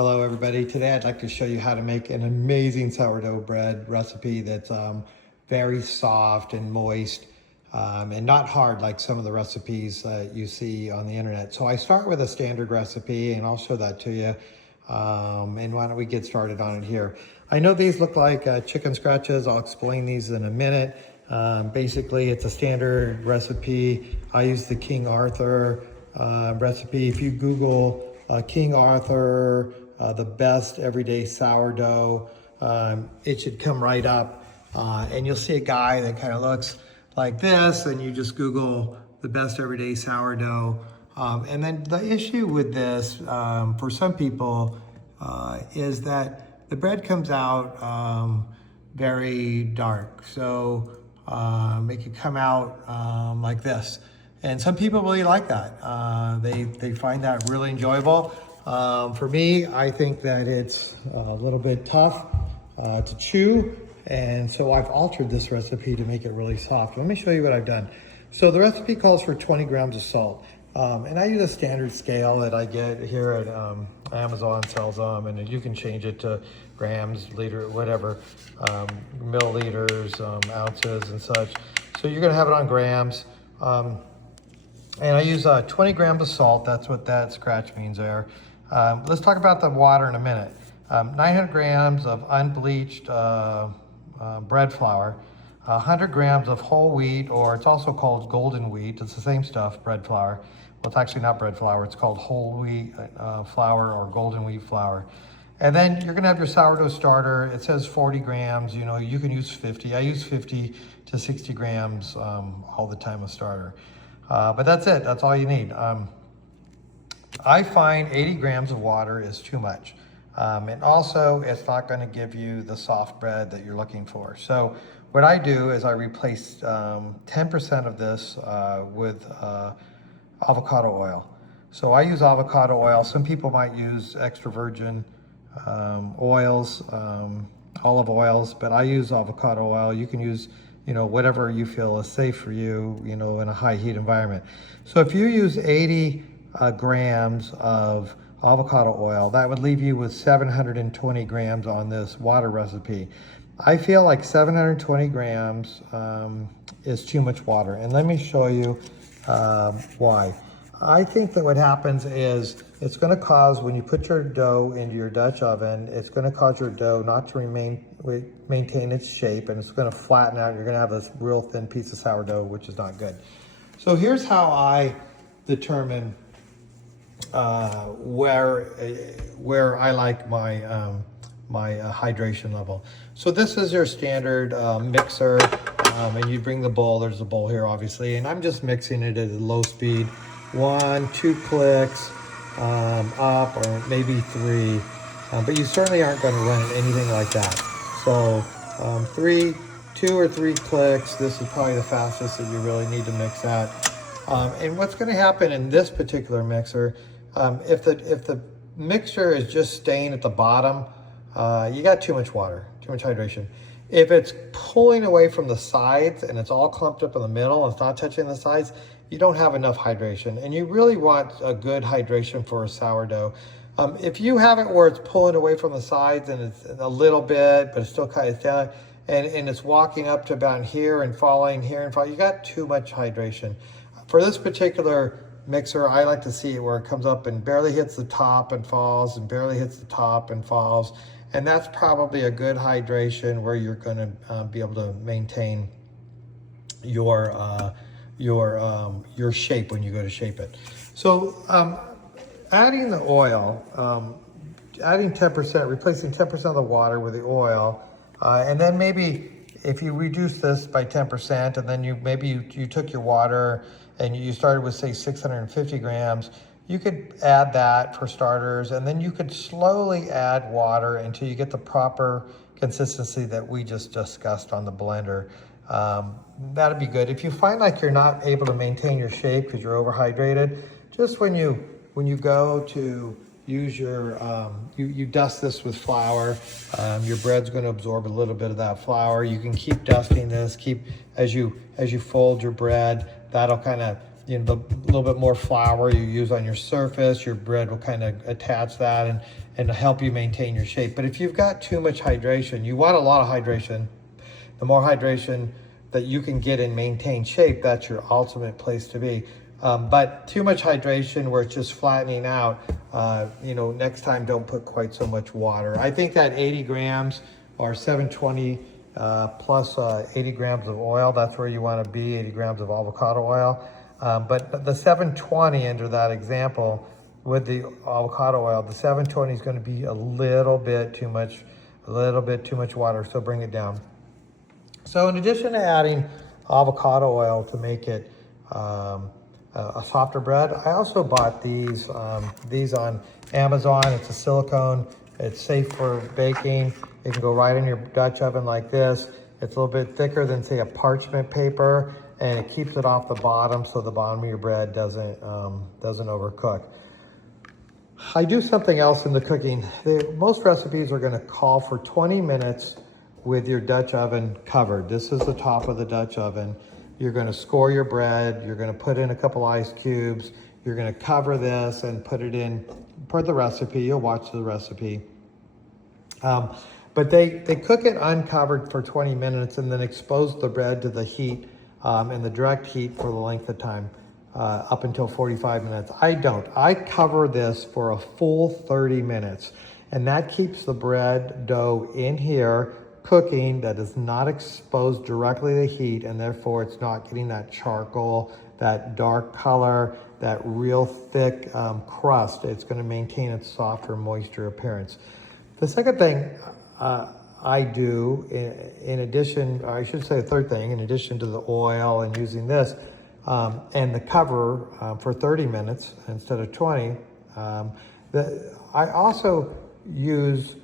Hello everybody. Today I'd like to show you how to make an amazing sourdough bread recipe that's very soft and moist and not hard like some of the recipes that you see on the internet. So I start with a standard recipe and I'll show that to you. And why don't we get started on it here. I know these look like chicken scratches. I'll explain these in a minute. Basically it's a standard recipe. I use the King Arthur recipe. If you Google King Arthur, the best everyday sourdough, it should come right up. And you'll see a guy that kind of looks like this, and you just Google the best everyday sourdough. And then the issue with this, for some people, is that the bread comes out very dark. So it can come out like this. And some people really like that. They find that really enjoyable. For me, I think that it's a little bit tough to chew. And so I've altered this recipe to make it really soft. Let me show you what I've done. So the recipe calls for 20 grams of salt. And I use a standard scale that I get here at Amazon, sells them, and you can change it to grams, liter, whatever, milliliters, ounces and such. So you're gonna have it on grams. And I use 20 grams of salt. That's what that scratch means there. Let's talk about the water in a minute. 900 grams of unbleached bread flour, 100 grams of whole wheat, or it's also called golden wheat. It's the same stuff, bread flour. Well, it's actually not bread flour. It's called whole wheat flour or golden wheat flour. And then you're gonna have your sourdough starter. It says 40 grams. You know, you can use 50. I use 50 to 60 grams all the time of starter. But that's it, that's all you need. I find 80 grams of water is too much. And also, it's not gonna give you the soft bread that you're looking for. So what I do is I replace 10% of this with avocado oil. So I use avocado oil. Some people might use extra virgin oils, olive oils, but I use avocado oil. You can use whatever you feel is safe for you, in a high heat environment. So if you use 80 grams of avocado oil, that would leave you with 720 grams on this water recipe. I feel like 720 grams is too much water. And let me show you why. I think that what happens is it's going to cause, when you put your dough into your Dutch oven, it's going to cause your dough not to maintain its shape, and it's going to flatten out. You're going to have this real thin piece of sourdough, which is not good. So here's how I determine where I like my my hydration level. So this is your standard mixer, and you bring the bowl. There's a bowl here, obviously, and I'm just mixing it at a low speed. 1, 2 clicks up, or maybe 3, but you certainly aren't going to run it anything like that. So 2 or 3 clicks. This is probably the fastest that you really need to mix that. And what's going to happen in this particular mixer, if the mixture is just staying at the bottom, you got too much water, too much hydration. If it's pulling away from the sides and it's all clumped up in the middle and it's not touching the sides, you don't have enough hydration. And you really want a good hydration for a sourdough. If you have it where it's pulling away from the sides and it's a little bit, but it's still kind of down, and it's walking up to about here and falling here and falling, you got too much hydration. For this particular mixer, I like to see it where it comes up and barely hits the top and falls, and barely hits the top and falls. And that's probably a good hydration where you're going to be able to maintain your shape when you go to shape it. So adding the oil, adding 10%, replacing 10% of the water with the oil, and then maybe if you reduce this by 10%, and then you took your water and you started with, say, 650 grams, you could add that for starters, and then you could slowly add water until you get the proper consistency that we just discussed on the blender. That'd be good. If you find like you're not able to maintain your shape because you're overhydrated, just when you go to use your, you dust this with flour, your bread's going to absorb a little bit of that flour. You can keep dusting this, as you fold your bread, that'll kind of, you know, the little bit more flour you use on your surface, your bread will kind of attach that and help you maintain your shape. But if you've got too much hydration, you want a lot of hydration. The more hydration that you can get and maintain shape, that's your ultimate place to be. But too much hydration where it's just flattening out, you know, next time don't put quite so much water. I think that 80 grams or 720 plus 80 grams of oil, that's where you want to be, 80 grams of avocado oil. But the 720 under that example with the avocado oil, the 720 is going to be a little bit too much water, so bring it down. So in addition to adding avocado oil to make it a softer bread, I also bought these on Amazon. It's a silicone. It's safe for baking. It can go right in your Dutch oven like this. It's a little bit thicker than, say, a parchment paper, and it keeps it off the bottom so the bottom of your bread doesn't overcook. I do something else in the cooking. Most recipes are going to call for 20 minutes with your Dutch oven covered. This is the top of the Dutch oven. You're going to score your bread. You're going to put in a couple ice cubes. You're going to cover this and put it in per the recipe. You'll watch the recipe. But they cook it uncovered for 20 minutes and then expose the bread to the heat and the direct heat for the length of time up until 45 minutes. I don't. I cover this for a full 30 minutes, and that keeps the bread dough in here cooking, that is not exposed directly to heat, and therefore it's not getting that charcoal, that dark color, that real thick crust. It's going to maintain its softer, moisture appearance. The second thing I do, in addition, or I should say the third thing, in addition to the oil and using this and the cover for 30 minutes instead of 20, I also use,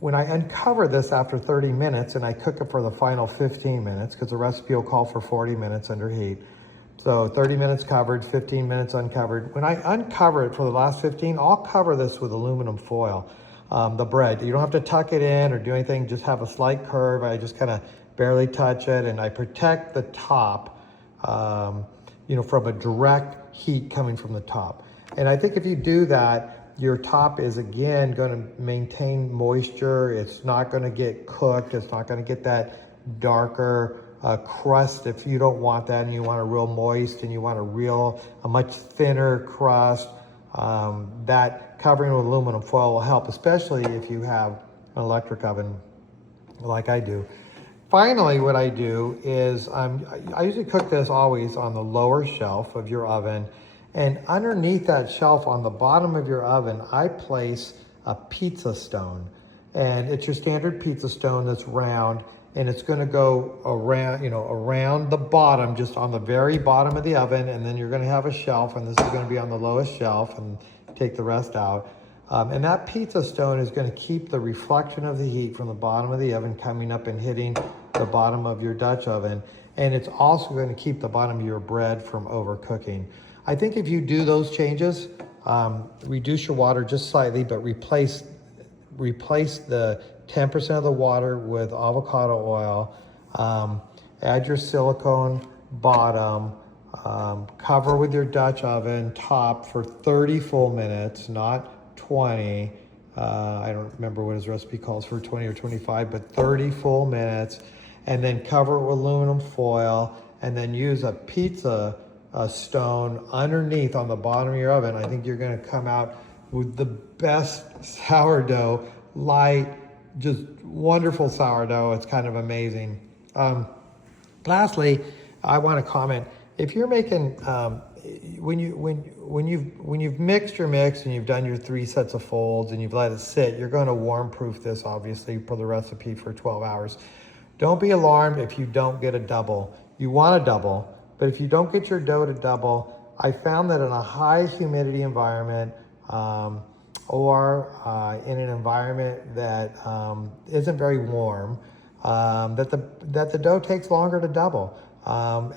when I uncover this after 30 minutes and I cook it for the final 15 minutes, because the recipe will call for 40 minutes under heat. So 30 minutes covered, 15 minutes uncovered. When I uncover it for the last 15, I'll cover this with aluminum foil. The bread, you don't have to tuck it in or do anything, just have a slight curve. I just kind of barely touch it, and I protect the top, you know, from a direct heat coming from the top. And I think if you do that, your top is again going to maintain moisture. It's not going to get cooked. It's not going to get that darker crust if you don't want that and you want a real moist and you want a much thinner crust. That covering with aluminum foil will help, especially if you have an electric oven like I do. Finally, what I do is I usually cook this always on the lower shelf of your oven. And underneath that shelf on the bottom of your oven, I place a pizza stone. And it's your standard pizza stone that's round, and it's going to go around, you know, around the bottom, just on the very bottom of the oven. And then you're going to have a shelf, and this is going to be on the lowest shelf, and take the rest out. And that pizza stone is going to keep the reflection of the heat from the bottom of the oven coming up and hitting the bottom of your Dutch oven. And it's also going to keep the bottom of your bread from overcooking. I think if you do those changes, reduce your water just slightly, but replace the 10% of the water with avocado oil, add your silicone bottom, cover with your Dutch oven top for 30 full minutes, not 20. I don't remember what his recipe calls for, 20 or 25, but 30 full minutes, and then cover it with aluminum foil, and then use a pizza stone underneath on the bottom of your oven. I think you're going to come out with the best sourdough, light, just wonderful sourdough. It's kind of amazing. Lastly, I want to comment, if you're making, when you've mixed your mix and you've done your 3 sets of folds and you've let it sit, you're going to warm proof this obviously for the recipe for 12 hours. Don't be alarmed if you don't get a double. You want a double, but if you don't get your dough to double, I found that in a high humidity environment or in an environment that isn't very warm, that the dough takes longer to double.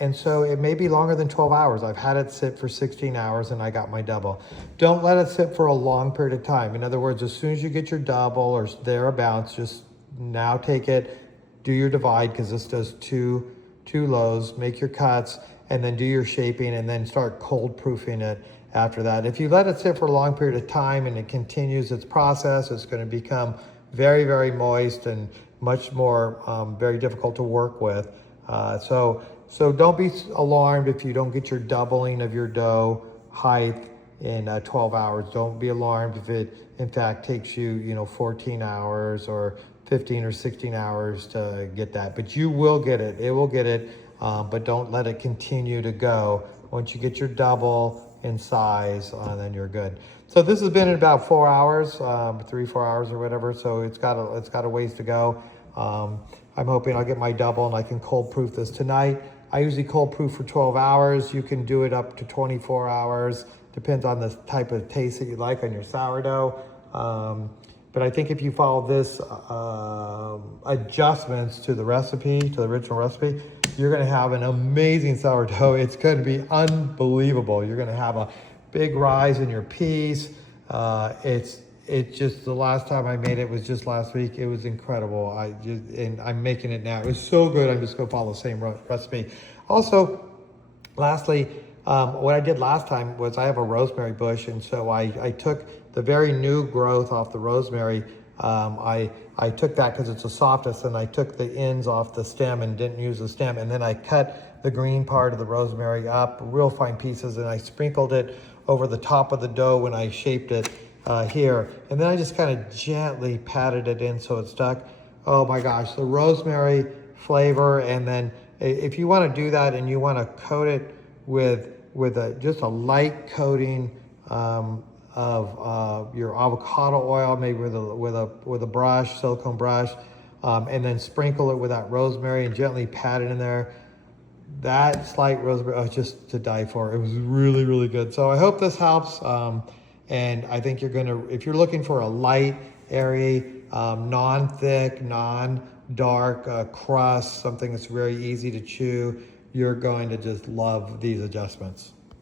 And so it may be longer than 12 hours. I've had it sit for 16 hours and I got my double. Don't let it sit for a long period of time. In other words, as soon as you get your double or thereabouts, just now take it, do your divide, because this does two loaves, make your cuts, and then do your shaping, and then start cold proofing it after that. If you let it sit for a long period of time and it continues its process, it's going to become very, very moist and much more very difficult to work with. So don't be alarmed if you don't get your doubling of your dough height in 12 hours. Don't be alarmed if it in fact takes you 14 hours or 15 or 16 hours to get that. But you will get it. It will get it, but don't let it continue to go. Once you get your double in size, then you're good. So this has been in about 4 hours, 3-4 hours or whatever. So it's got a ways to go. I'm hoping I'll get my double and I can cold proof this tonight. I usually cold proof for 12 hours. You can do it up to 24 hours. Depends on the type of taste that you like on your sourdough. But I think if you follow this adjustments to the recipe, to the original recipe, you're gonna have an amazing sourdough. It's gonna be unbelievable. You're gonna have a big rise in your piece. It's just, the last time I made it was just last week. It was incredible. And I'm making it now. It was so good. I'm just gonna follow the same recipe. Also, lastly, what I did last time was I have a rosemary bush, and so I took the very new growth off the rosemary. I took that because it's the softest, and I took the ends off the stem and didn't use the stem, and then I cut the green part of the rosemary up, real fine pieces, and I sprinkled it over the top of the dough when I shaped it here. And then I just kind of gently patted it in so it stuck. Oh my gosh, the rosemary flavor. And then if you want to do that and you want to coat it with just a light coating of your avocado oil, maybe with a brush, silicone brush, and then sprinkle it with that rosemary and gently pat it in there. That slight rosemary, just to die for. It was really, really good. So I hope this helps. And I think if you're looking for a light, airy, non-thick, non-dark crust, something that's very easy to chew, you're going to just love these adjustments.